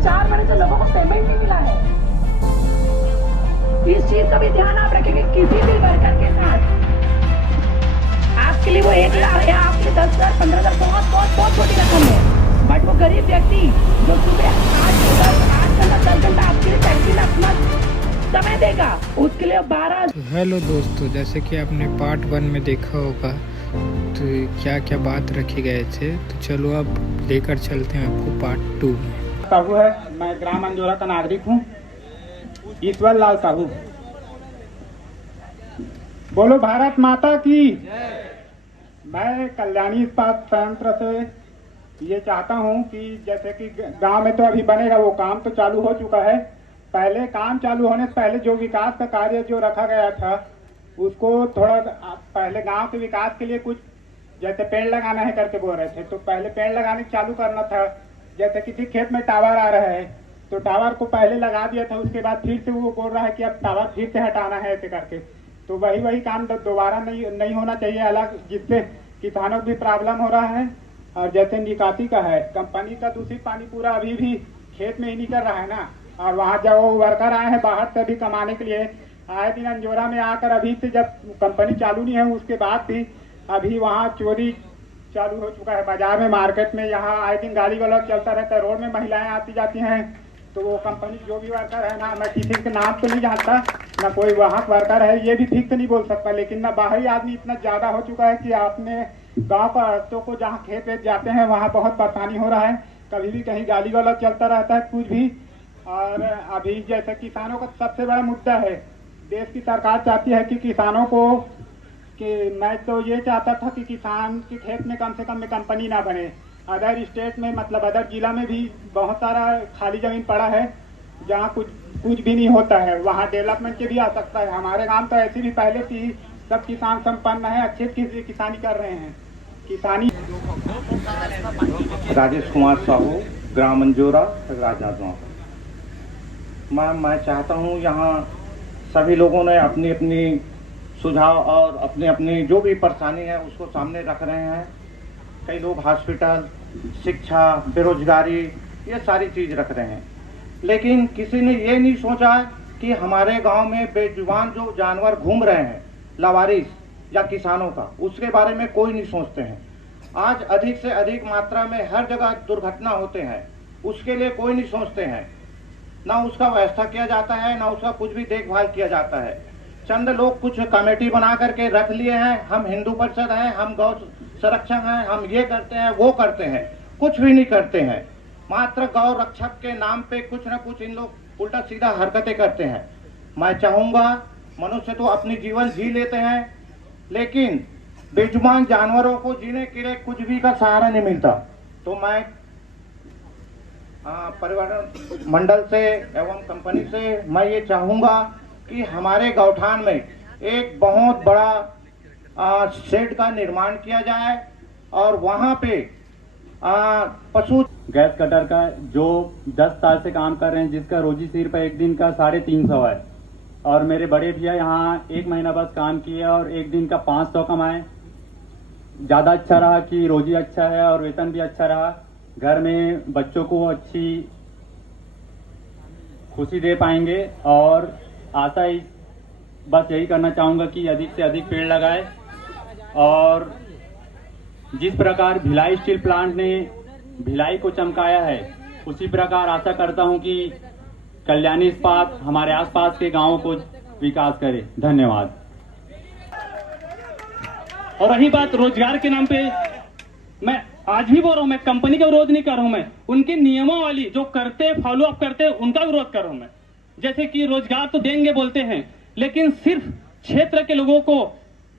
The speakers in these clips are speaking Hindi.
4 महीने से लोगों को पेमेंट नहीं मिला है। इस चीज का भी ध्यान आप रखेंगे किसी भी वर्कर के साथ। आपके लिए वो 1 लाख है, आपके लिए 10,000 15,000 बहुत छोटी रकम है, बट वो गरीब व्यक्ति जो सुबह 8 घंटा 10 घंटा आपके लिए टैक्सी में अपना समय देगा, उसके लिए 12। तो हेलो दोस्तों, जैसे कि आपने पार्ट 1 में देखा होगा तो क्या क्या बात रखे गए थे, तो चलो अब लेकर चलते हैं आपको पार्ट 2 में। साहू है, मैं ग्राम अंजोरा का नागरिक हूँ, ईश्वर लाल साहू। बोलो भारत माता की। मैं कल्याणी इस्पात संयंत्र से ये चाहता हूँ कि जैसे कि गांव में तो अभी बनेगा, वो काम तो चालू हो चुका है। पहले काम चालू होने से पहले जो विकास का कार्य जो रखा गया था उसको थोड़ा पहले गांव के विकास के लिए कुछ जैसे पेड़ लगाना है करके बोल रहे थे, तो पहले पेड़ लगाने चालू करना था। जैसे किसी खेत में टावर आ रहा है तो टावर को पहले लगा दिया था, उसके बाद फिर से वो बोल रहा है कि अब टावर फिर से हटाना है ऐसे करके। तो वही काम दोबारा नहीं होना चाहिए अलग, जिससे किसानों को भी प्रॉब्लम हो रहा है। और जैसे निकासी का है, कंपनी का दूषित पानी पूरा अभी भी खेत में ही निकल रहा है ना, और वहाँ जब वो वर्कर आए हैं बाहर से भी कमाने के लिए, आए दिन अंजोरा में आकर अभी से जब कंपनी चालू नहीं है उसके बाद भी अभी वहाँ चोरी चालू हो चुका है। बाजार में, मार्केट में, यहाँ आए दिन गाड़ी गलौज चलता रहता है, रोड में महिलाएं आती जाती हैं। तो वो कंपनी जो भी वर्कर है ना, मैं किसी के नाम तो नहीं जानता, ना कोई वहाँ वर्कर है ये भी ठीक तो नहीं बोल सकता, लेकिन ना बाहरी आदमी इतना ज्यादा हो चुका है कि आपने गाँव का रस्तों को जहाँ खेत वेत जाते हैं वहाँ बहुत परेशानी हो रहा है। कभी भी कहीं गाली गलौज चलता रहता है कुछ भी। और अभी जैसे किसानों का सबसे बड़ा मुद्दा है, देश की सरकार चाहती है कि किसानों को, कि मैं तो ये चाहता था कि किसान के खेत में कम से कम में कंपनी ना बने। अदर स्टेट में, मतलब अदर जिला में भी बहुत सारा खाली जमीन पड़ा है जहाँ कुछ भी नहीं होता है, वहाँ डेवलपमेंट के भी आ सकता है। हमारे गांव तो ऐसे भी पहले से ही सब किसान संपन्न है, अच्छे किसानी कर रहे हैं। किसानी। राजेश कुमार साहू, ग्राम अंजोरा, राजनांदगांव। मैं चाहता हूँ यहाँ सभी लोगों ने अपनी अपनी सुझाव और अपनी अपनी जो भी परेशानी है उसको सामने रख रहे हैं। कई लोग हॉस्पिटल, शिक्षा, बेरोजगारी, ये सारी चीज़ रख रहे हैं, लेकिन किसी ने ये नहीं सोचा कि हमारे गांव में बेजुबान जो जानवर घूम रहे हैं, लावारिस या किसानों का, उसके बारे में कोई नहीं सोचते हैं। आज अधिक से अधिक मात्रा में हर जगह दुर्घटना होते हैं, उसके लिए कोई नहीं सोचते हैं। ना उसका व्यवस्था किया जाता है, ना उसका कुछ भी देखभाल किया जाता है। चंद लोग कुछ कमेटी बना करके रख लिए हैं, हम हिंदू परिषद हैं, हम गौ संरक्षक हैं, हम ये करते हैं वो करते हैं, कुछ भी नहीं करते हैं। मात्र गौ रक्षक के नाम पे कुछ ना कुछ इन लोग उल्टा सीधा हरकतें करते हैं। मैं चाहूँगा, मनुष्य तो अपनी जीवन जी लेते हैं, लेकिन बेजुबान जानवरों को जीने के लिए कुछ भी का सहारा नहीं मिलता। तो मैं पर्यावरण मंडल से एवं कंपनी से मैं ये चाहूँगा कि हमारे गौठान में एक बहुत बड़ा शेड का निर्माण किया जाए और वहाँ पे पशु गैस कटर का जो 10 साल से काम कर रहे हैं, जिसका रोजी सिर्फ एक दिन का 350 है। और मेरे बड़े भैया यहाँ 1 महीना बस काम किए और एक दिन का 500 कमाए। ज़्यादा अच्छा रहा कि रोजी अच्छा है और वेतन भी अच्छा रहा। घर में बच्चों को अच्छी खुशी दे पाएंगे। और आशा ही बस यही करना चाहूँगा कि अधिक से अधिक पेड़ लगाए। और जिस प्रकार भिलाई स्टील प्लांट ने भिलाई को चमकाया है, उसी प्रकार आशा करता हूं कि कल्याणी इस्पात हमारे आसपास के गांवों को विकास करे। धन्यवाद। और रही बात रोजगार के नाम पे, मैं आज भी बोल रहा हूं, मैं कंपनी का विरोध नहीं कर रहा हूं, मैं उनके नियमों वाली जो करते फॉलो अप करते उनका विरोध कर रहा हूं मैं। जैसे कि रोजगार तो देंगे बोलते हैं, लेकिन सिर्फ क्षेत्र के लोगों को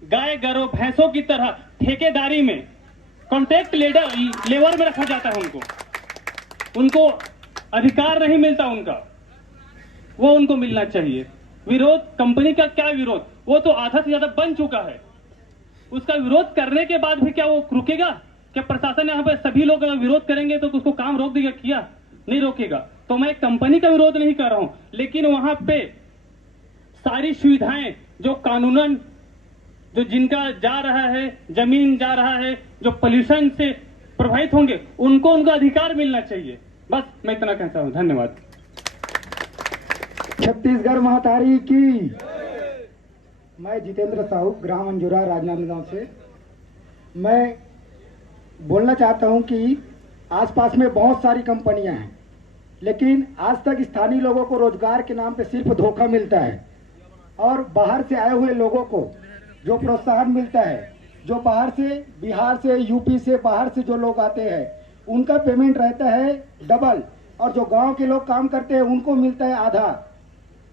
गाय गरों भैंसों की तरह ठेकेदारी में कॉन्ट्रैक्ट लेबर में रखा जाता है। उनको अधिकार नहीं मिलता, वो उनको मिलना चाहिए। विरोध कंपनी का क्या विरोध, वो तो आधा से ज्यादा बन चुका है। उसका विरोध करने के बाद भी क्या वो रुकेगा? क्या प्रशासन यहाँ पे सभी लोग विरोध करेंगे तो उसको काम रोक देगा? किया नहीं रोकेगा। तो मैं कंपनी का विरोध नहीं कर रहा हूं, लेकिन वहां पे सारी सुविधाएं जो कानूनन, जो जिनका जा रहा है, जमीन जा रहा है, जो पोल्यूशन से प्रभावित होंगे, उनको उनका अधिकार मिलना चाहिए। बस मैं इतना कहता हूँ, धन्यवाद। छत्तीसगढ़ महातारी की। मैं जितेंद्र साहू, ग्राम अंजोरा, राजनांदगांव से। मैं बोलना चाहता हूं कि आसपास में बहुत सारी कंपनियां हैं, लेकिन आज तक स्थानीय लोगों को रोजगार के नाम पे सिर्फ धोखा मिलता है। और बाहर से आए हुए लोगों को जो प्रोत्साहन मिलता है, जो बाहर से, बिहार से, यूपी से, बाहर से जो लोग आते हैं, उनका पेमेंट रहता है डबल, और जो गांव के लोग काम करते हैं उनको मिलता है आधा।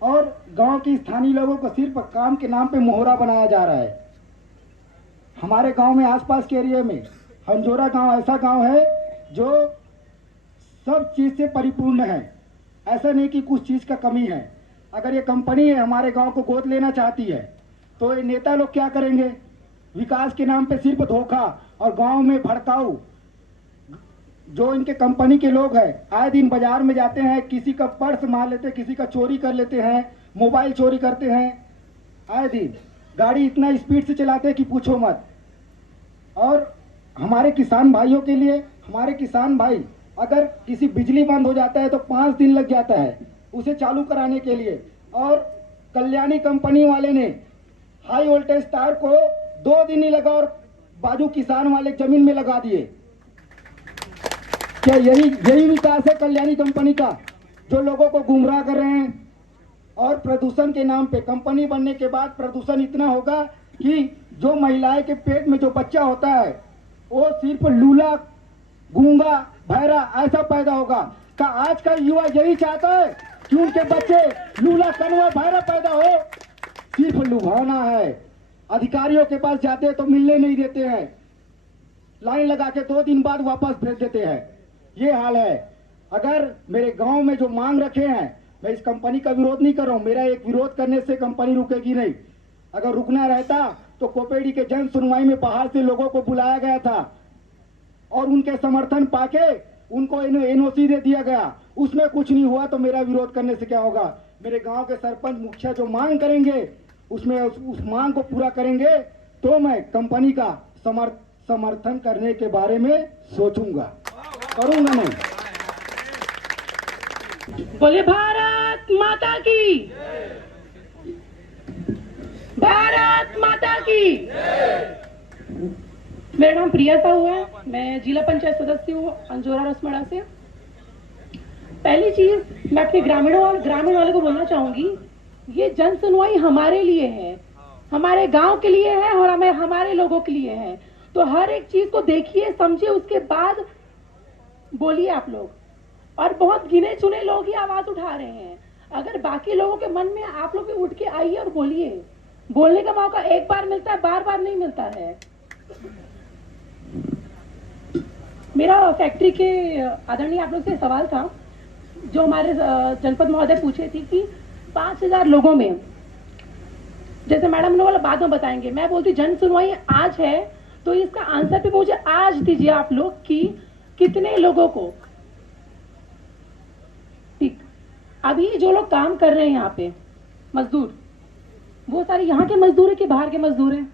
और गांव के स्थानीय लोगों को सिर्फ काम के नाम पे मोहरा बनाया जा रहा है। हमारे गांव में, आसपास के एरिया में, अंजोरा गांव ऐसा गांव है जो सब चीज से परिपूर्ण है। ऐसा नहीं कि कुछ चीज का कमी है। अगर ये कंपनी है हमारे गांव को गोद लेना चाहती है, तो ये नेता लोग क्या करेंगे? विकास के नाम पे सिर्फ धोखा और गांव में भड़काऊ। जो इनके कंपनी के लोग हैं, आए दिन बाजार में जाते हैं, किसी का पर्स मार लेते हैं, किसी का चोरी कर लेते हैं, मोबाइल चोरी करते हैं। आए दिन गाड़ी इतना स्पीड से चलाते हैं कि पूछो मत। और हमारे किसान भाइयों के लिए, हमारे किसान भाई, अगर किसी बिजली बंद हो जाता है तो 5 दिन लग जाता है उसे चालू कराने के लिए। और कल्याणी कंपनी वाले ने हाई वोल्टेज तार को 2 दिन ही लगा और बाजू किसान वाले जमीन में लगा दिए। क्या यही विकास है कल्याणी कंपनी का, जो लोगों को गुमराह कर रहे हैं? और प्रदूषण के नाम पे, कंपनी बनने के बाद प्रदूषण इतना होगा कि जो महिलाएं के पेट में जो बच्चा होता है वो सिर्फ लूला, गूंगा, बहरा ऐसा पैदा होगा। का आज का युवा यही चाहता है कि उनके बच्चे लूला, कनवा, बहरा पैदा हो? सिर्फ लुभाना है। अधिकारियों के पास जाते हैं तो मिलने नहीं देते हैं, लाइन लगा के 2 दिन बाद वापस भेज देते हैं। ये हाल है। अगर मेरे गांव में जो मांग रखे हैं, मैं इस कंपनी का विरोध नहीं कर रहा हूं, मेरा एक विरोध करने से कंपनी रुकेगी नहीं। अगर रुकना रहता तो कोपेडी के जन सुनवाई में बाहर से लोगों को बुलाया गया था और उनके समर्थन पाके उनको एनओसी दे दिया गया। उसमें कुछ नहीं हुआ तो मेरा विरोध करने से क्या होगा? मेरे गांव के सरपंच, मुखिया जो मांग करेंगे उसमें उस मांग को पूरा करेंगे तो मैं कंपनी का समर्थन करने के बारे में सोचूंगा, करूंगा नहीं। बोले भारत माता की, भारत माता की। मेरा नाम प्रिया साहू है, मैं जिला पंचायत सदस्य हूँ अंजोरा रसमड़ा से। पहली चीज मैं अपने ग्रामीण वाले को बोलना चाहूंगी, ये जन सुनवाई हमारे लिए है, हमारे गांव के लिए है और हमारे लोगों के लिए है। तो हर एक चीज को देखिए, समझिए, उसके बाद बोलिए आप लोग। और बहुत गिने चुने लोग ही आवाज उठा रहे हैं। अगर बाकी लोगों के मन में, आप लोग भी उठ के आइए और बोलिए। बोलने का मौका एक बार मिलता है, बार बार नहीं मिलता है। मेरा फैक्ट्री के आदरणीय आप लोग से सवाल था, जो हमारे जनपद महोदय पूछे थी कि 5000 लोगों में, जैसे मैडम ने बोला बाद में बताएंगे, मैं बोलती जन सुनवाई आज है तो इसका आंसर भी मुझे आज दीजिए आप लोग कि कितने लोगों को। ठीक, अभी जो लोग काम कर रहे हैं यहाँ पे मजदूर, वो सारे यहाँ के मजदूर है कि बाहर के मजदूर हैं?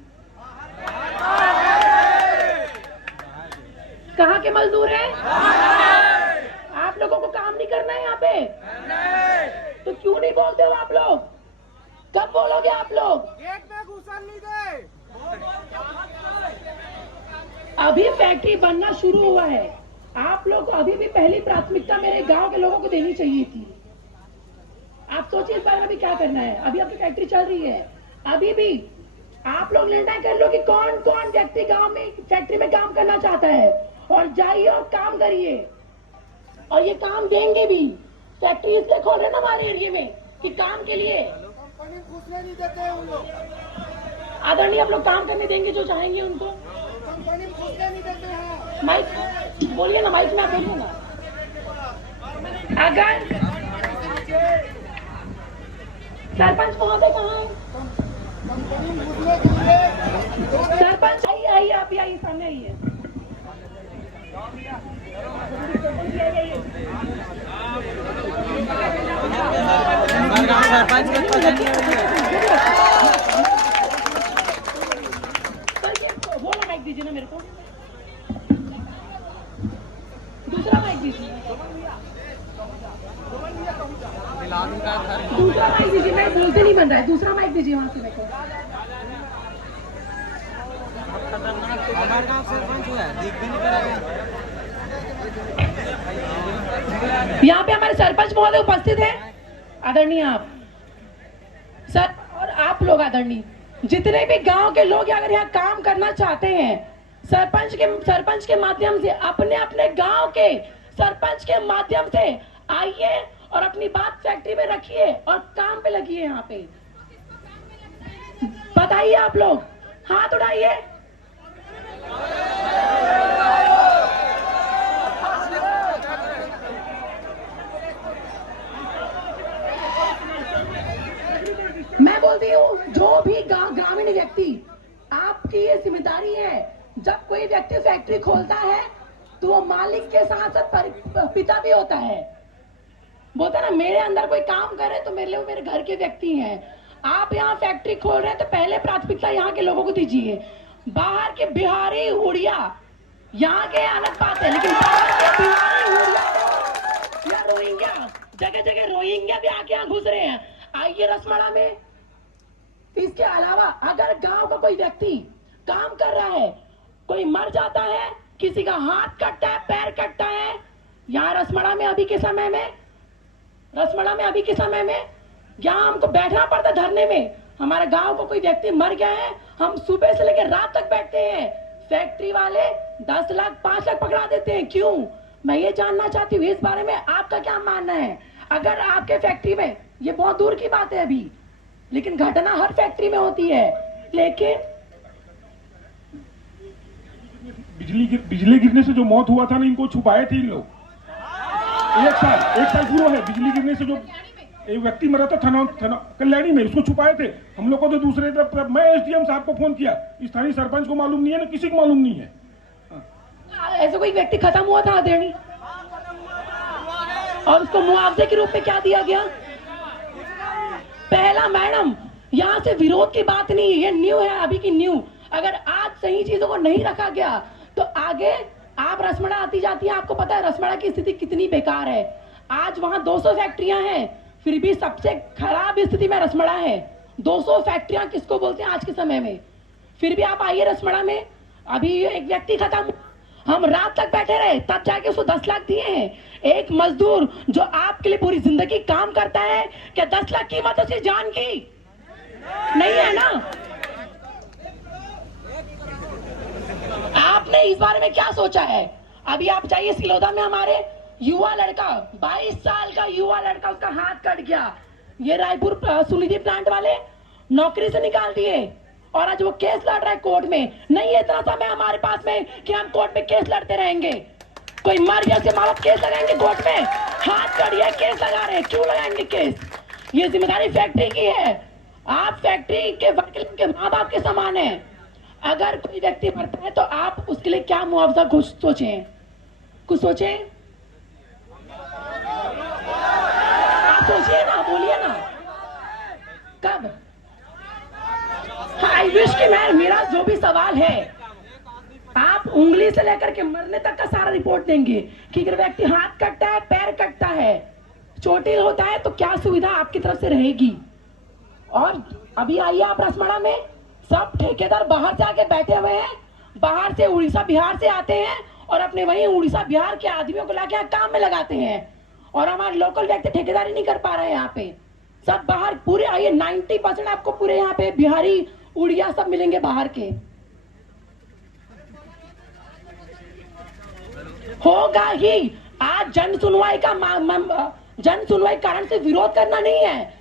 कहाँ के मजदूर हैं? आप लोगों को काम नहीं करना है यहाँ पे? तो क्यों नहीं बोलते हो आप लोग? कब बोलोगे आप लोग? गेट में घुसन नहीं दे। अभी फैक्ट्री बनना शुरू हुआ है। आप लोग को अभी भी पहली प्राथमिकता मेरे गांव के लोगों को देनी चाहिए थी। आप सोचिए इस बारे में भी क्या करना है। अभी आपकी फैक्ट्री चल रही है, अभी भी आप लोग निर्णय कर लो कि कौन कौन व्यक्ति गांव में फैक्ट्री में काम करना चाहता है, और जाइए और काम करिए। और ये काम देंगे भी। फैक्ट्री इसलिए खोल रहे ना हमारे एरिया में कि काम के लिए। कंपनी घुसने नहीं देते उन लोग। आदरणीय आप लोग काम करने देंगे जो चाहेंगे उनको? कंपनी घुसने नहीं देते हैं। माइक बोलिए ना, माइक में आप बोलिए ना। अगर सरपंच महोदय कहाँ है? कंपनी घुसने देंगे। सरपंच आइए, आप ही आइए, सामने आइए। वो ना माइक दीजिए ना मेरे को, दूसरा माइक दीजिए। दूसरा माइक दीजिए, मैं बोलते नहीं बन रहा है, दूसरा माइक दीजिए वहां से मेरे को। यहाँ पे हमारे सरपंच महोदय उपस्थित है, आदरणीय आप सर और आप लोग आदरणीय, जितने भी गांव के लोग अगर यहाँ काम करना चाहते हैं, सरपंच के माध्यम से अपने अपने गांव के सरपंच के माध्यम से आइए और अपनी बात फैक्ट्री में रखिए और काम पे लगिए। यहाँ पे बताइए, आप लोग हाथ उठाइए। मैं बोलती हूँ, जो भी ग्रामीण व्यक्ति, आपकी ये जिम्मेदारी है, जब कोई व्यक्ति फैक्ट्री खोलता है तो वो मालिक के साथ साथ पिता भी होता है। बोलता ना, मेरे अंदर कोई काम करे तो मेरे लिए वो मेरे घर के व्यक्ति हैं। आप यहाँ फैक्ट्री खोल रहे हैं तो पहले प्राथमिकता यहाँ के लोगों को दीजिए। बाहर के बिहारी उड़िया यहाँ के अलग बात है, लेकिन बाहर के बिहारी उड़िया या रोहिंग्या, जगह जगह रोहिंग्या भी आके यहाँ घुस रहे हैं। आइए रसमाड़ा में। इसके अलावा अगर गांव का कोई व्यक्ति काम कर रहा है, कोई मर जाता है, किसी का हाथ कटता है, पैर कटता है, यहाँ रसमाड़ा में अभी के समय में यहाँ हमको बैठना पड़ता है धरने में। हमारे गांव को कोई व्यक्ति मर गया है, हम सुबह से लेकर रात तक बैठते हैं। फैक्ट्री वाले 10 लाख 5 लाख पकड़ा देते हैं, क्यों? मैं ये जानना चाहती हूँ, इस बारे में आपका क्या मानना है? अगर आपके फैक्ट्री में, ये बहुत दूर की बात है अभी, लेकिन घटना हर फैक्ट्री में होती है, लेकिन बिजली गिरने से जो मौत हुआ था ना, इनको छुपाए थे इन लोग। एक साल पूरा है। बिजली गिरने से जो एक व्यक्ति मरा था थाना कल्याणी में, उसको छुपाए थे हम लोग को। तो दूसरे तरफ मैं एसडीएम साहब को फोन किया, स्थानीय सरपंच को मालूम नहीं है ना, किसी को मालूम नहीं है। ऐसा कोई व्यक्ति खत्म हुआ था आदरणीय, और उसको मुआवजे के रूप में क्या दिया गया? पहला मैडम, यहाँ से विरोध की बात नहीं है, ये न्यू है, अभी की न्यू। अगर आज सही चीजों को नहीं रखा गया तो आगे आप रसमाड़ा आती जाती है, आपको पता है रसमाड़ा की स्थिति कितनी बेकार है। आज वहां 200 फैक्ट्रियां हैं, फिर भी सबसे खराब स्थिति में रसमाड़ा है। 200 फैक्ट्रियां किसको बोलते हैं आज के समय में? फिर भी आप आइए रसमाड़ा में। अभी एक व्यक्ति खत्म, हम रात तक बैठे रहे, तब जाके उसको 10 लाख दिए हैं। एक मजदूर जो आपके लिए पूरी जिंदगी काम करता है, क्या 10 लाख कीमत उसकी जान की नहीं है ना? आपने इस बारे में क्या सोचा है? अभी आप जाइए सिलोदा में, हमारे युवा लड़का 22 साल का युवा लड़का, उसका हाथ कट गया। ये रायपुर सुनिधि प्लांट वाले नौकरी से निकाल दिए और आज वो केस लड़ रहा है कोर्ट में। नहीं है इतना समय हमारे पास में कि हम कोर्ट में केस लड़ते रहेंगे। कोई मर गया, उसके माँ बाप केस लगाएंगे कोर्ट में? हाथ कट गया, केस लगा रहे हैं, क्यों लगाएंगे केस? ये जिम्मेदारी फैक्ट्री की है। आप फैक्ट्री के वर्कर के माँ बाप के समान है। अगर कोई व्यक्ति मरता है तो आप उसके लिए क्या मुआवजा कुछ सोचें, कुछ सोचें, आप सोचिए ना, बोलिए ना कब? आई विश कि मेरा जो भी सवाल है आप उंगली से लेकर के मरने तक का सारा रिपोर्ट देंगे कि अगर व्यक्ति हाथ कटता है, पैर कटता है, चोटिल होता है तो क्या सुविधा आपकी तरफ से रहेगी। और अभी आइए आप रसमाड़ा में, सब ठेकेदार बाहर से आके बैठे हुए हैं, बाहर से उड़ीसा बिहार से आते हैं और अपने वही उड़ीसा बिहार के आदमियों को लाके काम में लगाते हैं, और हमारे लोकल व्यक्ति ठेकेदारी नहीं कर पा रहे हैं। यहाँ पे सब बाहर पूरे आइए, 90% आपको पूरे यहाँ पे बिहारी उड़िया सब मिलेंगे बाहर के। होगा ही। आज जन सुनवाई कारण से विरोध करना नहीं है।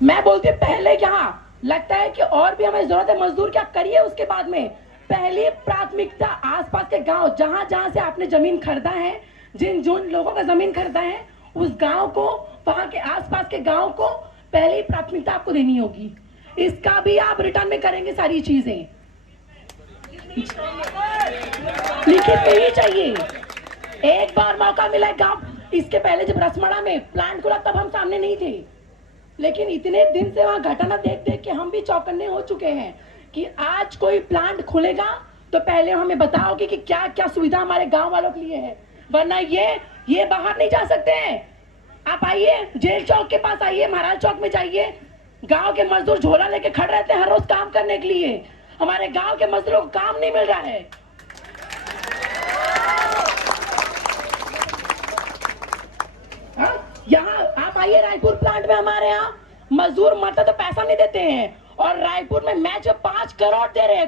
मैं बोलती हूँ, पहले यहाँ लगता है कि और भी हमें जरूरत है मजदूर, क्या करिए उसके बाद में। पहली प्राथमिकता आसपास के गांव, जहां जहां से आपने जमीन खरीदा है, जिन लोगों का जमीन खरीदा है, उस गांव को, वहां के आसपास के गांव को पहली प्राथमिकता आपको देनी होगी। इसका भी आप रिटर्न में करेंगे सारी चीजें, लिखित में ही चाहिए। एक बार मौका मिला गांव, इसके पहले जब रसमाड़ा में प्लांट खुला तब हम सामने नहीं थे, लेकिन इतने दिन से वहां घटना देख देख के हम भी चौकन्ने हो चुके हैं कि आज कोई प्लांट खुलेगा तो पहले हमें बताओगे कि क्या क्या सुविधा हमारे गांव वालों के लिए है। वरना ये बाहर नहीं जा सकते हैं। आप आइए, जेल चौक के पास आइए, महाराज चौक में जाइए, गांव के मजदूर झोला लेके खड़े रहते हैं हर रोज काम करने के लिए। हमारे गांव के मजदूरों को काम नहीं मिल रहा है। यहाँ आप आइए, रायपुर प्लांट में हमारे यहाँ मजदूर मरता तो पैसा नहीं देते हैं, और रायपुर में मैच में 5 करोड़ दे रहे।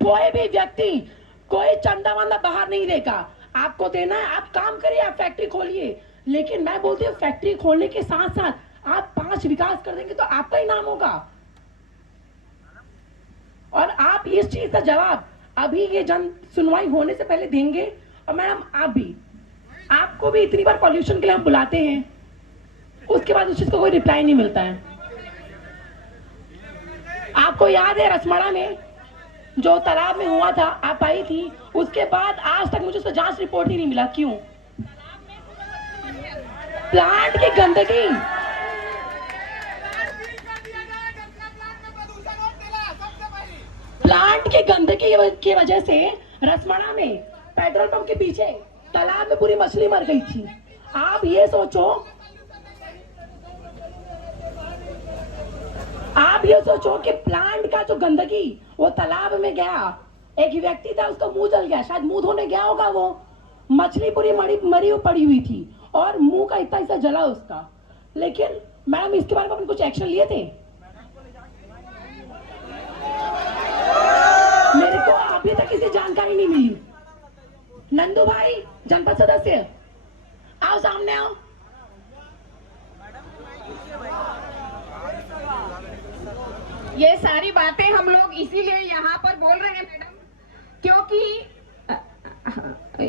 कोई भी व्यक्ति कोई चंदा वंदा बाहर नहीं देगा, आपको देना है आप काम करिए, आप फैक्ट्री खोलिए। लेकिन मैं बोलती हूँ फैक्ट्री खोलने के साथ साथ आप 5 विकास कर देंगे तो आपका ही नाम होगा। और आप इस चीज का जवाब अभी ये जन सुनवाई होने से पहले देंगे। और मैडम आपको भी इतनी बार पॉल्यूशन के लिए हम बुलाते हैं, उसके बाद उस चीज को कोई रिप्लाई नहीं मिलता है। आपको याद है रसमाड़ा में जो तालाब में हुआ था, आप आई थी, उसके बाद आज तक मुझे उसका जांच रिपोर्ट ही नहीं मिला। क्यों? प्लांट की गंदगी, प्लांट की गंदगी की वजह से रसमाड़ा में पेट्रोल पंप के पीछे तालाब में पूरी मछली मर गई थी। आप ये सोचो कि प्लांट का जो गंदगी वो तालाब में गया, एक व्यक्ति था उसका मुंह जल गया, शायद मुंह धोने गया होगा, वो मछली पूरी मरी पड़ी हुई थी और मुंह का इतना हिस्सा जला उसका। लेकिन मैडम इसके बारे में अपन कुछ एक्शन लिए थे? मेरे को अभी तक किसी जानकारी नहीं मिली। नंदू भाई जनपद सदस्य, आओ सामने आओ। ये सारी बातें हम लोग इसीलिए यहाँ पर बोल रहे हैं मैडम, क्योंकि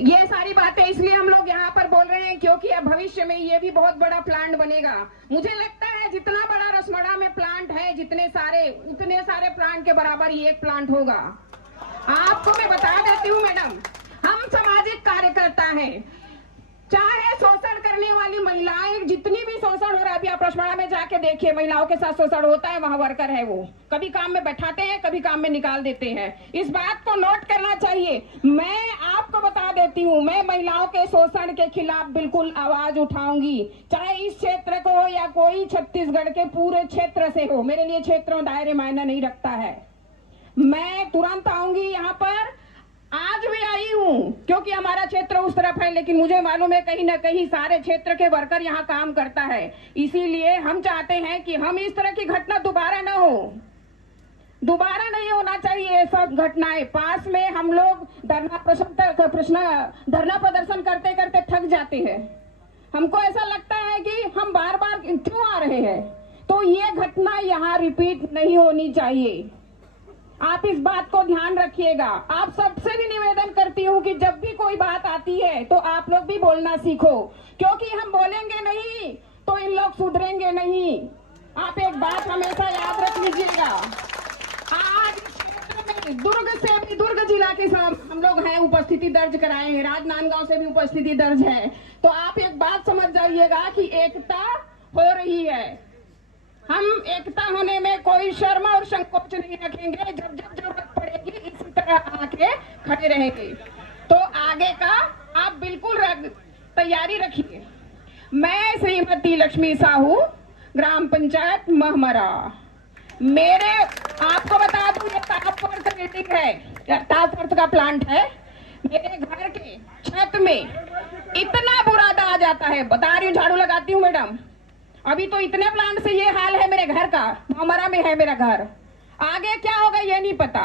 ये सारी बातें इसलिए हम लोग यहाँ पर बोल रहे हैं क्योंकि अब भविष्य में ये भी बहुत बड़ा प्लांट बनेगा। मुझे लगता है जितना बड़ा रसमाड़ा में प्लांट है, उतने सारे प्लांट के बराबर ये एक प्लांट होगा। आपको मैं बता देती हूँ मैडम, हम सामाजिक कार्यकर्ता हैं, चाहे शोषण करने वाली महिलाएं, जितनी भी शोषण हो रहा है, अभी आप रसमाड़ा में जाके देखिए, महिलाओं के साथ शोषण होता है, वहां वर्कर है, वो कभी काम में बैठाते हैं, कभी काम में निकाल देते हैं। इस बात को नोट करना चाहिए। मैं आपको बता देती हूँ, मैं महिलाओं के शोषण के खिलाफ बिल्कुल आवाज उठाऊंगी, चाहे इस क्षेत्र को हो या कोई छत्तीसगढ़ के पूरे क्षेत्र से हो। मेरे लिए क्षेत्रों दायरे मायना नहीं रखता है। मैं तुरंत आऊंगी यहाँ पर, आज भी आई हूँ क्योंकि हमारा क्षेत्र उस तरफ है, लेकिन मुझे मालूम है कहीं ना कहीं सारे क्षेत्र के वर्कर यहाँ काम करता है। इसीलिए हम चाहते हैं कि हम इस तरह की घटना दोबारा न हो, दोबारा नहीं होना चाहिए ये सब घटनाएं। पास में हम लोग धरना प्रदर्शन करते करते थक जाते हैं। हमको ऐसा लगता है कि हम बार बार क्यों आ रहे हैं, तो ये घटना यहाँ रिपीट नहीं होनी चाहिए। आप इस बात को ध्यान रखिएगा। आप सबसे भी निवेदन करती हूँ कि जब भी कोई बात आती है तो आप लोग भी बोलना सीखो, क्योंकि हम बोलेंगे नहीं तो इन लोग सुधरेंगे नहीं। आप एक बात हमेशा याद रख लीजिएगा। आज क्षेत्र में दुर्ग जिला के सब हम लोग हैं, उपस्थिति दर्ज कराए हैं, राजनांदगांव से भी उपस्थिति दर्ज है। तो आप एक बात समझ जाइएगा कि एकता हो रही है। हम एकता होने में कोई शर्म और संकोच नहीं रखेंगे। जब जब जरूरत पड़ेगी इसी तरह आके खड़े रहेंगे। तो आगे का आप बिल्कुल तैयारी रखिए। मैं श्रीमती लक्ष्मी साहू, ग्राम पंचायत महमरा। मेरे आपको बता दूं, ये ताजपुर बिल्डिंग है, ताजपुर का प्लांट है। मेरे घर के छत में इतना बुरादा आ जाता है, बता रही हूँ, झाड़ू लगाती हूँ मैडम। अभी तो इतने प्लांट से ये हाल है मेरे घर का। महमरा में है मेरा घर, आगे क्या होगा ये नहीं पता,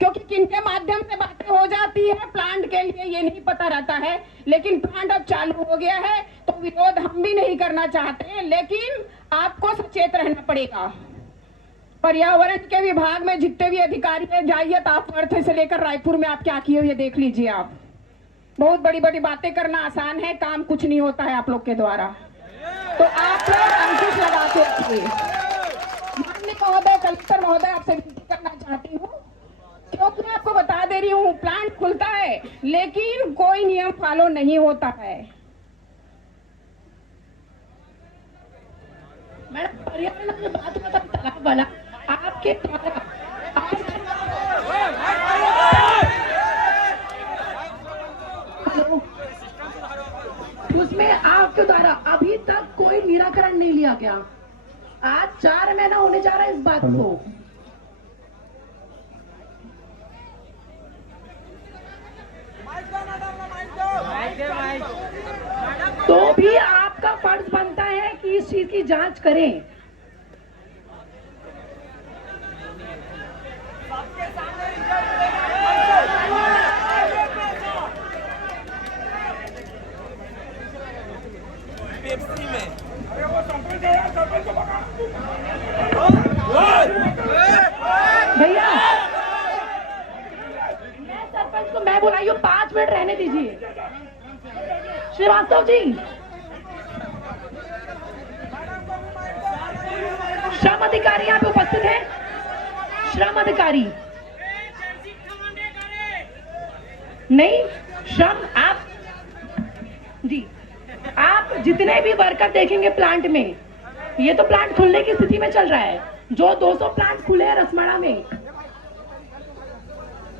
क्योंकि किनके माध्यम से बातें हो जाती है प्लांट के लिए ये नहीं पता रहता है। लेकिन प्लांट अब चालू हो गया है तो विरोध हम भी नहीं करना चाहते, लेकिन आपको सचेत रहना पड़ेगा। पर्यावरण के विभाग में जितने भी अधिकारी हैं, जाइए ताजपुर से लेकर रायपुर में आप क्या किए ये देख लीजिए। आप बहुत बड़ी बड़ी बातें करना आसान है, काम कुछ नहीं होता है आप लोग के द्वारा। तो आप लोग अंकुश लगा के रखिए। माननीय महोदय, कलेक्टर महोदय, आपसे विनती करना चाहती हूँ, क्योंकि आपको बता दे रही हूँ, प्लांट खुलता है लेकिन कोई नियम फॉलो नहीं होता है। मैडम पर्यावरण में बात हुआ था तालाब वाला, आपके द्वारा आप लोग, उसमें आपके द्वारा अभी तक कोई निराकरण नहीं लिया गया। आज 4 महीना होने जा रहा है इस बात को। तो भी आपका फर्ज बनता है कि इस चीज की जांच करें। भैया मैं सरपंच को मैं बुलाई हूँ, 5 मिनट रहने दीजिए। श्रीवास्तव जी, श्रम अधिकारी यहाँ पे उपस्थित है। श्रम अधिकारी नहीं, श्रम आप जी, आप जितने भी वर्कर देखेंगे प्लांट में, ये तो प्लांट खुलने की स्थिति में चल रहा है। जो 200 प्लांट खुले हैं रसमाड़ा में,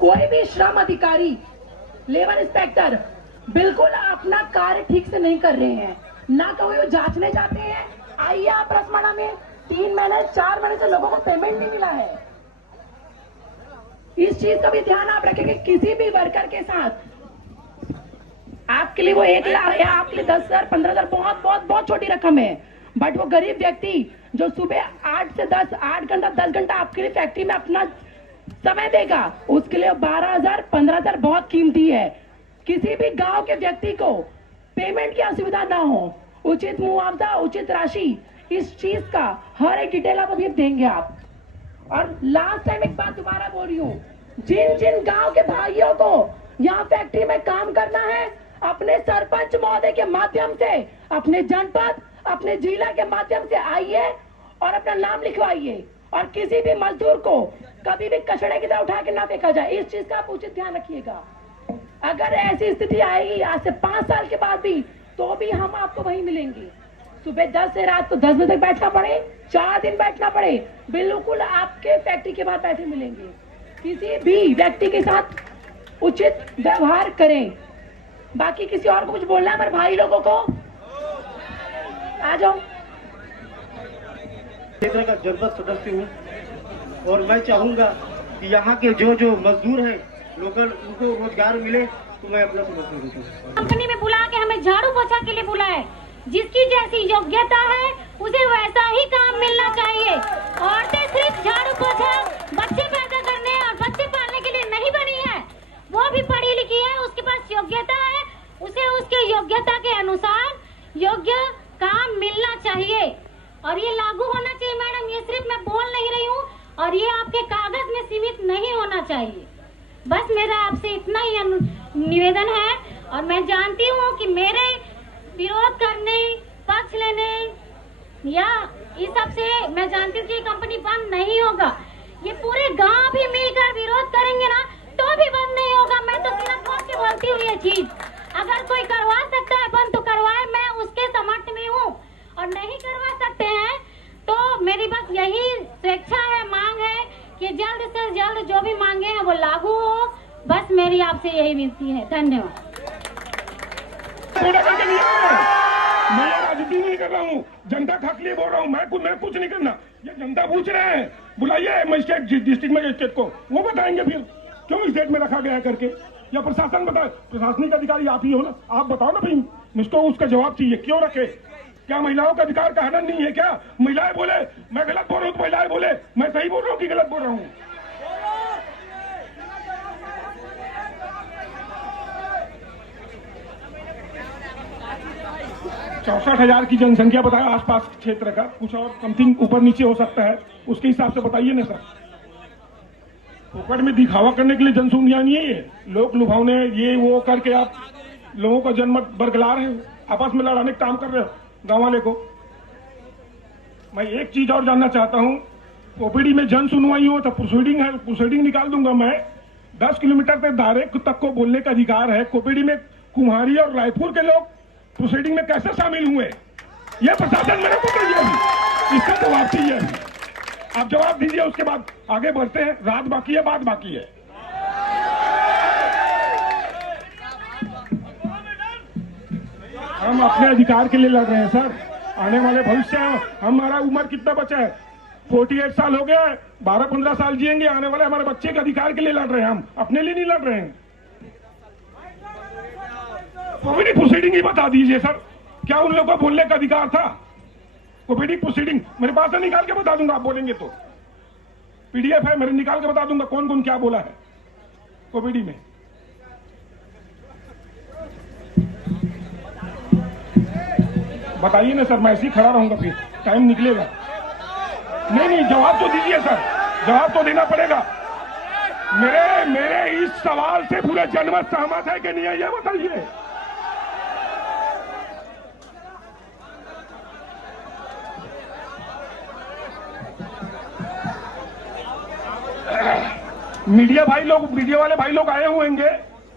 कोई भी श्रम अधिकारी, लेबर इंस्पेक्टर बिल्कुल अपना कार्य ठीक से नहीं कर रहे हैं। ना कोई वो जांचने जाते हैं। आइए आप रसमाड़ा में 3 महीने 4 महीने से लोगों को पेमेंट नहीं मिला है। इस चीज का भी ध्यान आप रखेंगे। किसी भी वर्कर के साथ आपके लिए वो 1 लाख या आपके लिए 10,000 15,000 बहुत बहुत बहुत छोटी रकम है, बट वो गरीब व्यक्ति जो सुबह 8 से 10 8 घंटा 10 घंटा आपके लिए फैक्ट्री में अपना समय देगा, उसके लिए 12,000 15,000 बहुत कीमती है। किसी भी गांव के व्यक्ति को पेमेंट की असुविधा ना हो, उचित मुआवजा उचित राशि, इस चीज का हर एक डिटेल आप अभी देंगे आप। और लास्ट टाइम एक बात दोबारा बोल रही हूँ, जिन जिन गांव के भाइयों को यहाँ फैक्ट्री में काम करना है, अपने सरपंच महोदय के माध्यम से, अपने जनपद अपने जिला के माध्यम से आइए और अपना नाम लिखवाइए। और किसी भी मजदूर को कभी भी कचड़े की तरह उठा के ना फेंका जाए, इस चीज का आप उचित ध्यान रखिएगा। अगर ऐसी स्थिति आएगी आज से 5 साल के बाद भी, तो भी हम आपको वहीं मिलेंगे। सुबह 10 से रात को 10 बजे तक बैठना पड़े, 4 दिन बैठना पड़े, बिल्कुल आपके फैक्ट्री के बाहर बैठे मिलेंगे। किसी भी व्यक्ति के साथ उचित व्यवहार करें। बाकी किसी और को कुछ बोलना है हमारे भाई लोगों को, आ जाओ। क्षेत्र का जनपद सदस्य हूँ और मैं चाहूँगा कि यहाँ के जो जो मजदूर हैं लोकल, उनको रोजगार मिले, तो मैं अपना समर्थन देता हूँ। कंपनी में बुला के हमें झाड़ू पोछा के लिए बुलाए, जिसकी जैसी योग्यता है उसे वैसा ही काम मिलना चाहिए। औरतें सिर्फ झाड़ू पोछा बच्चे पैदा करने और बच्चे पालने के लिए नहीं बनी है, वो भी पढ़ी लिखी है, उसके पास योग्यता है, उसे उसके योग्यता के अनुसार योग्य काम मिलना चाहिए। और ये लागू होना चाहिए मैडम, ये सिर्फ मैं बोल नहीं रही हूँ, और ये आपके कागज में सीमित नहीं होना चाहिए। बस मेरा आपसे इतना ही निवेदन है। और मैं जानती हूँ कि मेरे विरोध करने, पक्ष लेने या इस सब से मैं जानती हूँ कि कंपनी बंद नहीं होगा। ये पूरे गांव भी मिलकर विरोध करेंगे ना, तो भी बंद नहीं होगा। मैं तो सीना ठोक के बोलती हूँ ये चीज। अगर कोई करवा सकता है बंद तो करवाए, मैं उसके समर्थ में हूँ। और नहीं करवा सकते हैं तो मेरी बस यही स्वेच्छा है, मांग है कि जल्द से जल्द जो भी मांगे हैं वो लागू हो। बस मेरी आपसे यही विनती है। धन्यवाद। मैं राजनीति नहीं कर रहा हूँ, जनता के हक लिए बोल रहा हूँ। मैं कुछ नहीं करना, ये जनता पूछ रहे हैं। बुलाइए मजिस्ट्रेट, डिस्ट्रिक्ट मजिस्ट्रेट को, वो बताएंगे फिर क्यों इस डेट में रखा गया है करके। या प्रशासन बताए, प्रशासनिक अधिकारी आप ही हो ना, आप बताओ ना भाई, मुझको उसका जवाब चाहिए, क्यों रखे। क्या महिलाओं का अधिकार का हनन नहीं है क्या? महिलाएं बोले मैं गलत बोल रहा हूँ तो महिलाएं बोले मैं सही बोल रहा हूँ कि गलत बोल रहा हूँ। 64,000 की जनसंख्या बताया आसपास क्षेत्र का, कुछ और समथिंग ऊपर नीचे हो सकता है, उसके हिसाब से बताइए ना सर। फोकट में दिखावा करने के लिए जनसुनिया नहीं है ये, लोग लुभावने ये वो करके आप लोगों का जनमत बरकला रहे हो, आपस में लड़ाने का काम कर रहे हो गाँव वाले को। मैं एक चीज और जानना चाहता हूँ, ओपीडी में जन सुनवाई हो तो प्रोसीडिंग निकाल दूंगा मैं। 10 किलोमीटर तक दायरे तक को बोलने का अधिकार है। ओपीडी में कुम्हारी और रायपुर के लोग प्रोसीडिंग में कैसे शामिल हुए, यह प्रशासन मेरे को चाहिए, इसका जवाब चाहिए। आप जवाब दीजिए, उसके बाद आगे बढ़ते हैं। रात बाकी है, बात बाकी है। हम अपने अधिकार के लिए लड़ रहे हैं सर। आने वाले भविष्य, हमारा उम्र कितना बचा है? 48 साल हो गया है, 12-15 साल जिएंगे। आने वाले हमारे बच्चे के अधिकार के लिए लड़ रहे हैं, हम अपने लिए नहीं लड़ रहे हैं। कोविड प्रोसीडिंग ही बता दीजिए सर, क्या उन लोगों को बोलने का अधिकार था? कोविड प्रोसीडिंग मेरे पास से निकाल के बता दूंगा, आप बोलेंगे तो। पीडीएफ है मेरे, निकाल के बता दूंगा कौन कौन क्या बोला है कोविड में। बताइए ना सर, मैं ऐसे ही खड़ा रहूंगा, फिर टाइम निकलेगा। नहीं, जवाब तो दीजिए सर, जवाब तो देना पड़ेगा। मेरे इस सवाल से पूरे जनमत सहमत है कि नहीं है, ये बताइए। मीडिया वाले भाई लोग आए हुए होंगे।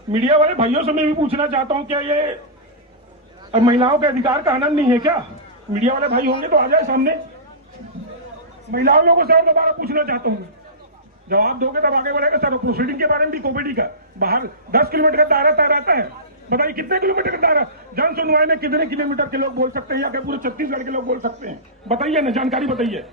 मीडिया वाले भाइयों से मैं भी पूछना चाहता हूं, क्या ये महिलाओं के अधिकार का हनन नहीं है क्या? मीडिया वाले भाई होंगे तो आ जाए सामने। महिलाओं लोगों से और दोबारा पूछना चाहता हूँ, जवाब दोगे तब आगे बढ़ेगा सर। प्रोसीडिंग के बारे में भी कोविड का बाहर 10 किलोमीटर का दायरा तय रहता है। बताइए कितने किलोमीटर का दायरा? जन सुनवाई में कितने किलोमीटर के लोग बोल सकते हैं, या क्या पूरे छत्तीसगढ़ के लोग बोल सकते हैं? बताइए ना, जानकारी बताइए।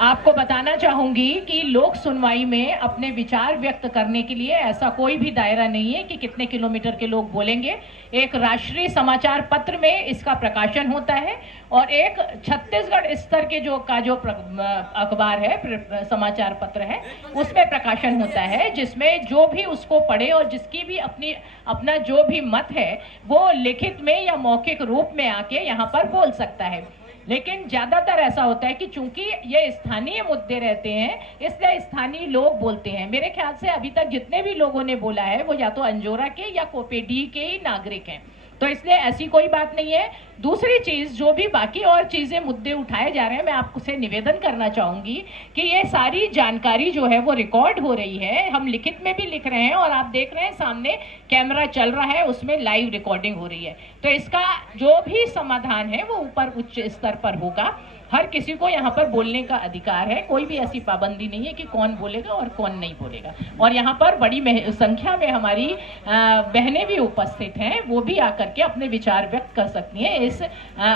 आपको बताना चाहूंगी कि लोक सुनवाई में अपने विचार व्यक्त करने के लिए ऐसा कोई भी दायरा नहीं है कि कितने किलोमीटर के लोग बोलेंगे। एक राष्ट्रीय समाचार पत्र में इसका प्रकाशन होता है और एक छत्तीसगढ़ स्तर के जो अखबार है, समाचार पत्र है, उसमें प्रकाशन होता है, जिसमें जो भी उसको पढ़े और जिसकी भी अपना जो भी मत है वो लिखित में या मौखिक रूप में आके यहाँ पर बोल सकता है। लेकिन ज्यादातर ऐसा होता है कि चूंकि ये स्थानीय मुद्दे रहते हैं, इसलिए स्थानीय लोग बोलते हैं। मेरे ख्याल से अभी तक जितने भी लोगों ने बोला है वो या तो अंजोरा के या कोपेडी के ही नागरिक हैं, तो इसलिए ऐसी कोई बात नहीं है। दूसरी चीज, जो भी बाकी और चीजें मुद्दे उठाए जा रहे हैं, मैं आपसे निवेदन करना चाहूंगी कि ये सारी जानकारी जो है वो रिकॉर्ड हो रही है। हम लिखित में भी लिख रहे हैं और आप देख रहे हैं सामने कैमरा चल रहा है, उसमें लाइव रिकॉर्डिंग हो रही है। तो इसका जो भी समाधान है वो ऊपर उच्च स्तर पर होगा। हर किसी को यहाँ पर बोलने का अधिकार है, कोई भी ऐसी पाबंदी नहीं है कि कौन बोलेगा और कौन नहीं बोलेगा। और यहाँ पर बड़ी संख्या में हमारी बहनें भी उपस्थित हैं, वो भी आकर के अपने विचार व्यक्त कर सकती हैं इस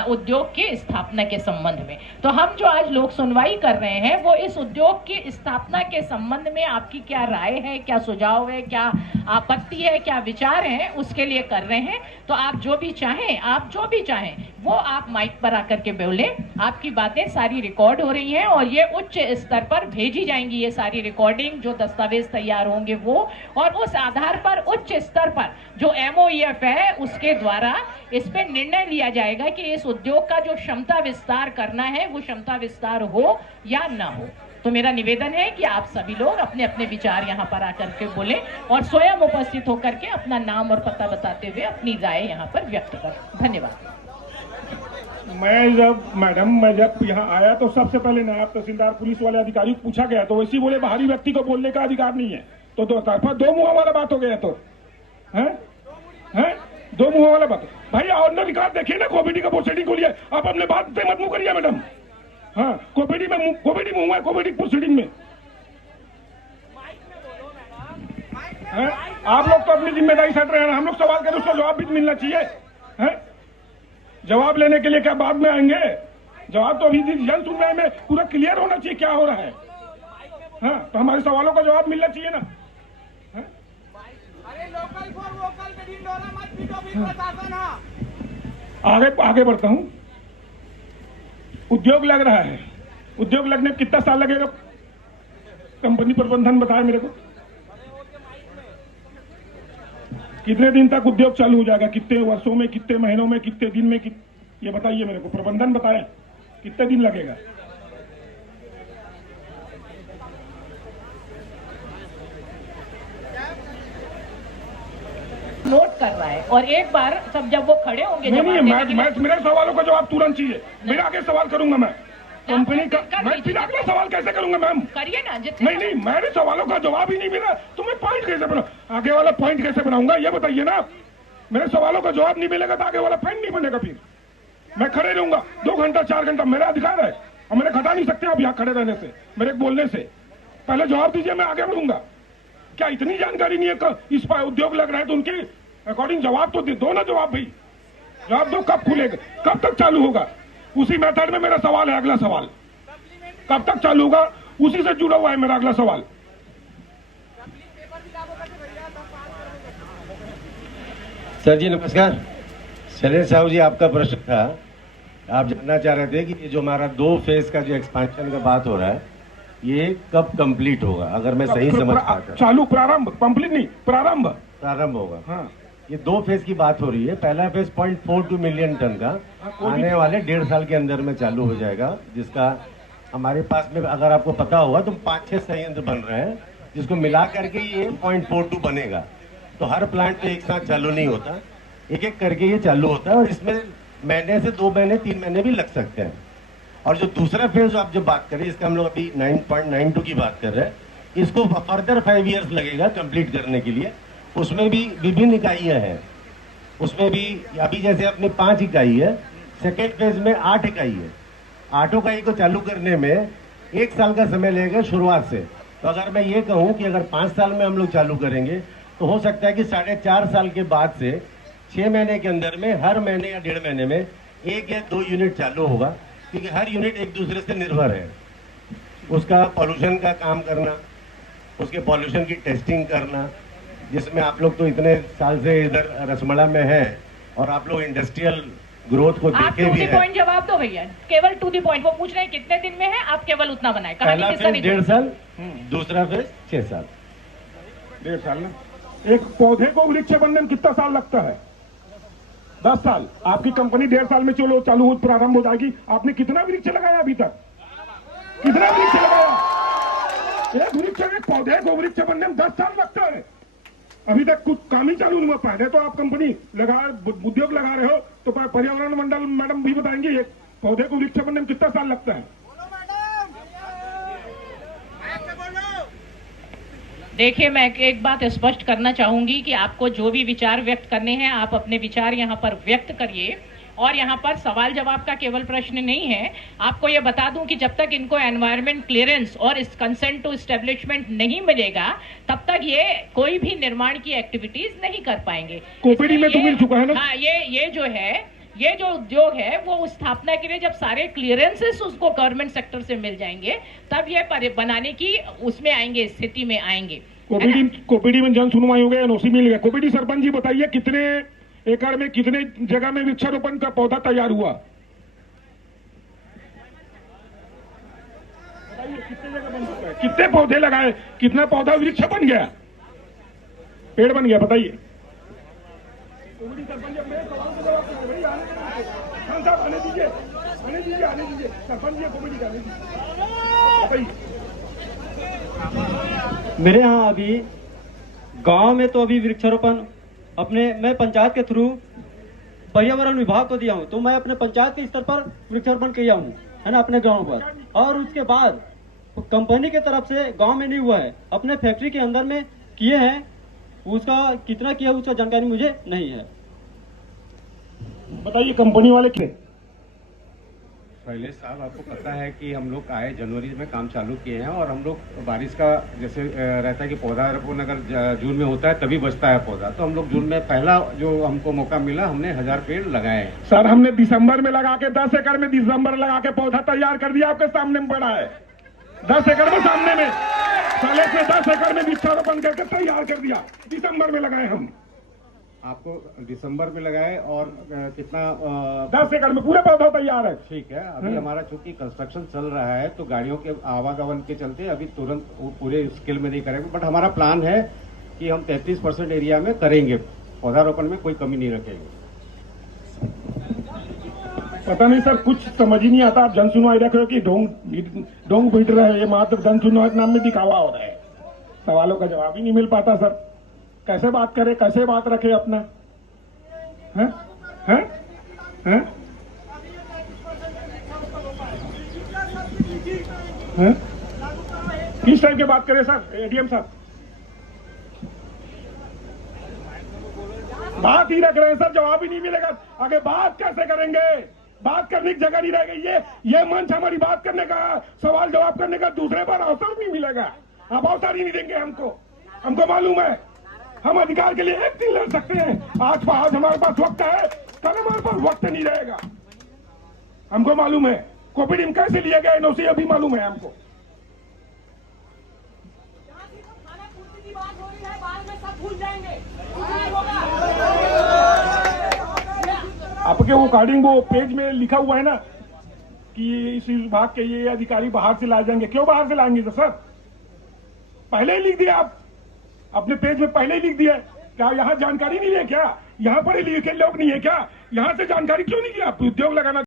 उद्योग की स्थापना के संबंध में। तो हम जो आज लोक सुनवाई कर रहे हैं वो इस उद्योग की स्थापना के संबंध में आपकी क्या राय है, क्या सुझाव है, क्या आपत्ति है, क्या विचार है, उसके लिए कर रहे हैं। तो आप जो भी चाहें वो आप माइक पर आकर के बोले। आपकी बातें सारी रिकॉर्ड हो रही हैं और ये उच्च स्तर पर भेजी जाएंगी, ये सारी रिकॉर्डिंग, जो दस्तावेज तैयार होंगे वो, और उस आधार पर उच्च स्तर पर जो MOEF है उसके द्वारा इस पे निर्णय लिया जाएगा कि इस उद्योग का जो क्षमता विस्तार करना है वो क्षमता विस्तार हो या ना हो। तो मेरा निवेदन है कि आप सभी लोग अपने अपने विचार यहाँ पर आकर के बोलें और स्वयं उपस्थित होकर के अपना नाम और पता बताते हुए अपनी राय यहाँ पर व्यक्त करें। धन्यवाद। मैं जब यहाँ आया तो सबसे पहले नायब तहसीलदार पुलिस वाले अधिकारी को पूछा गया तो वैसे बोले बाहरी व्यक्ति को बोलने का अधिकार नहीं है। तो दो तरफा दो मुंह वाला बात हो गया। तो है दो मुंह वाला बात। भाई और रिकॉर्ड देखिए ना, कोविड का प्रोसीडिंग को लिया, आप अपने बात पे मत मुंह करिए मैडम। हाँ, कोविड मुंह है कोविड प्रोसीडिंग में। आप लोग तो अपनी जिम्मेदारी हट रहे हैं, हम लोग सवाल करें उसका जवाब भी मिलना चाहिए। जवाब लेने के लिए क्या बाद में आएंगे? जवाब तो अभी जन सुनवाई में पूरा क्लियर होना चाहिए क्या हो रहा है। हाँ, तो हमारे सवालों का जवाब मिलना चाहिए ना। अरे लोकल फॉर वोकल पे ढिंढोरा मत पीटो, भी प्रशासन है। आगे बढ़ता हूँ। उद्योग लग रहा है, उद्योग लगने में कितना साल लगेगा? कंपनी प्रबंधन बताया मेरे को। कितने दिन तक उद्योग चालू हो जाएगा? कितने वर्षों में, कितने महीनों में, कितने दिन में, ये बताइए मेरे को। प्रबंधन बताएं कितने दिन लगेगा? नोट कर रहा है और एक बार सब जब वो खड़े होंगे, मेरे सवालों का जवाब तुरंत चाहिए। मेरा आगे सवाल करूंगा मैं कंपनी का, मैं फिर अगला सवाल कैसे करूंगा मैम? करिए ना। नहीं, मेरे सवालों का जवाब ही नहीं मिला तो मैं पॉइंट कैसे बनाऊं? आगे वाला पॉइंट कैसे बनाऊंगा ये बताइए ना। मेरे सवालों का जवाब नहीं मिलेगा तो आगे वाला पॉइंट नहीं बनेगा। फिर मैं खड़े रहूंगा 2 घंटा 4 घंटा, मेरा अधिकार है और मैंने घटा नहीं सकते आप यहाँ खड़े रहने से, मेरे बोलने से। पहले जवाब दीजिए, मैं आगे बढ़ूंगा। क्या इतनी जानकारी नहीं है इस पर उद्योग लग रहा है तो उनके अकॉर्डिंग जवाब तो दो ना, जवाब भाई, जवाब दो। कब खुलेगा, कब तक चालू होगा? उसी मेथड में मेरा सवाल है, अगला सवाल कब तक चालू होगा, उसी से जुड़ा हुआ है मेरा अगला सवाल। सर जी नमस्कार। शैलेश साहू जी, आपका प्रश्न था, आप जानना चाह रहे थे कि ये जो हमारा 2 फेज का जो एक्सपेंशन का बात हो रहा है ये कब कंप्लीट होगा, अगर मैं सही समझ पाता। चालू, प्रारंभ, कंप्लीट नहीं, प्रारंभ होगा। हाँ। ये 2 फेज की बात हो रही है। पहला फेज 0.42 मिलियन टन का आने वाले 1.5 साल के अंदर में चालू हो जाएगा, जिसका हमारे पास में अगर आपको पता होगा तो 5-6 संयंत्र बन रहे हैं, जिसको मिला करके ये 0.42 बनेगा। तो हर प्लांट तो एक साथ चालू नहीं होता, एक एक करके ये चालू होता है, और इसमें महीने से 2 महीने 3 महीने भी लग सकते हैं। और जो दूसरा फेज आप जो बात कर रहे हैं, इसका हम लोग अभी 9.92 की बात कर रहे हैं, इसको फर्दर 5 इयर्स लगेगा कंप्लीट करने के लिए। उसमें भी विभिन्न इकाइयां हैं, उसमें भी अभी जैसे अपने 5 इकाई है, सेकेंड फेज में 8 इकाई है। 8 इकाई को चालू करने में 1 साल का समय लगेगा शुरुआत से। तो अगर मैं ये कहूँ कि अगर 5 साल में हम लोग चालू करेंगे तो हो सकता है कि 4.5 साल के बाद से 6 महीने के अंदर में हर महीने या 1.5 महीने में 1 या 2 यूनिट चालू होगा, क्योंकि हर यूनिट एक दूसरे से निर्भर है। उसका पॉल्यूशन का काम करना, उसके पॉल्यूशन की टेस्टिंग करना, जिसमें आप लोग तो इतने साल से इधर रसमला में हैं और आप लोग इंडस्ट्रियल ग्रोथ को देखे भी हैं। पॉइंट जवाब दो भैया, केवल टू द पॉइंट। वो पूछ रहे हैं कितने दिन में है, आप केवल उतना बनाए। पहला फेज 1.5 साल, दूसरा फेज 6 साल। 1.5 साल ना। एक पौधे को वृक्ष बनने में कितना साल लगता है? 10 साल। आपकी कंपनी 1.5 साल में चलो चालू हो, प्रारंभ हो जाएगी। आपने कितना वृक्ष लगाया अभी तक? कितना वृक्ष लगाया? एक वृक्ष, एक पौधे को वृक्ष बनने में 10 साल लगता है। अभी तक कुछ काम ही चालू नहीं हुआ। पहले तो आप कंपनी उद्योग लगा रहे हो, तो पर्यावरण मंडल मैडम भी बताएंगे एक पौधे को वृक्ष बनने में कितना साल लगता है। देखिए, मैं एक बात स्पष्ट करना चाहूंगी कि आपको जो भी विचार व्यक्त करने हैं, आप अपने विचार यहाँ पर व्यक्त करिए। और यहाँ पर सवाल जवाब का केवल प्रश्न नहीं है। आपको ये बता दूं कि जब तक इनको एनवायरमेंट क्लियरेंस और इस कंसेंट टू एस्टेब्लिशमेंट नहीं मिलेगा, तब तक ये कोई भी निर्माण की एक्टिविटीज नहीं कर पाएंगे। कोपीडी में तो मिल चुका है ना। हाँ, ये जो उद्योग है वो स्थापना के लिए जब सारे क्लियरेंसेस उसको गवर्नमेंट सेक्टर से मिल जाएंगे, तब ये बनाने की उसमें आएंगे, स्थिति में आएंगे। कोपीडी में जन सुनवाई हो गया, एनओसी मिल गया। कोपीडी सरपंच जी बताइए, कितने एकड़ में कितने जगह में वृक्षारोपण का पौधा तैयार हुआ? कितने जगह बन चुका है? कितने पौधे लगाए? कितना पौधा वृक्ष बन गया, पेड़ बन गया? बताइए। मेरे यहाँ अभी गांव में तो अभी वृक्षारोपण मैं पंचायत के थ्रू पर्यावरण विभाग को दिया हूँ, तो मैं अपने पंचायत के स्तर पर वृक्षारोपण किया हूँ, है ना, अपने गांव पर। और उसके बाद कंपनी के तरफ से गांव में नहीं हुआ है, अपने फैक्ट्री के अंदर में किए हैं। उसका कितना किया उसका जानकारी मुझे नहीं है। बताइए कंपनी वाले कितने? शैलेश साहब, आपको पता है कि हम लोग आए जनवरी में काम चालू किए हैं, और हम लोग बारिश का जैसे रहता है कि पौधारोपण अगर जून में होता है तभी बचता है पौधा, तो हम लोग जून में पहला जो हमको मौका मिला, हमने 1000 पेड़ लगाए। सर, हमने दिसंबर में लगा के 10 एकड़ में दिसंबर लगा के पौधा तैयार कर दिया, आपके सामने में पड़ा है। 10 एकड़ में सामने में शैलेश ने 10 एकड़ में वृक्षारोपण करके तैयार कर दिया, दिसंबर में लगाए हम। आपको दिसंबर में लगाए और कितना 10 एकड़ में पूरे पौधा तैयार है। ठीक है। अभी हमारा चूंकि कंस्ट्रक्शन चल रहा है तो गाड़ियों के आवागमन के चलते अभी तुरंत पूरे स्केल में नहीं करेंगे, बट हमारा प्लान है कि हम 33% एरिया में करेंगे, पौधारोपण में कोई कमी नहीं रखेंगे। पता नहीं सर, कुछ समझ ही नहीं आता। आप जन सुनवाई रख रहे हो कि ढोंग पीट रहे हैं, ये मात्र जन सुनवाई के नाम में दिखावा हो रहा है। सवालों का जवाब ही नहीं मिल पाता सर। कैसे बात करें, कैसे बात रखे अपना? हैं? हैं? हैं? हैं? किस टाइप की बात करें सर? एडीएम साहब बात ही रख रहे हैं सर, जवाब ही नहीं मिलेगा। आगे बात कैसे करेंगे? बात करने की जगह नहीं रह गई। ये मंच हमारी बात करने का, सवाल जवाब करने का दूसरे पर अवसर नहीं मिलेगा। आप अवसर ही नहीं देंगे हमको। हमको मालूम है, हम अधिकार के लिए एक दिन लड़ सकते हैं। आज हमारे पास वक्त है, कल हमारे पास वक्त नहीं रहेगा। हमको मालूम है कोविड कैसे लिया गया एनओसी, अभी मालूम है हमको। आपके वो कार्डिंग वो पेज में लिखा हुआ है ना कि इस विभाग के ये अधिकारी बाहर से लाए जाएंगे। क्यों बाहर से लाएंगे सर? पहले ही लिख दिया, आप अपने पेज में पहले ही लिख दिया। क्या यहाँ जानकारी नहीं है क्या? यहाँ पढ़े लिखे लोग नहीं है क्या? यहाँ से जानकारी क्यों नहीं किया? आप उद्योग लगाना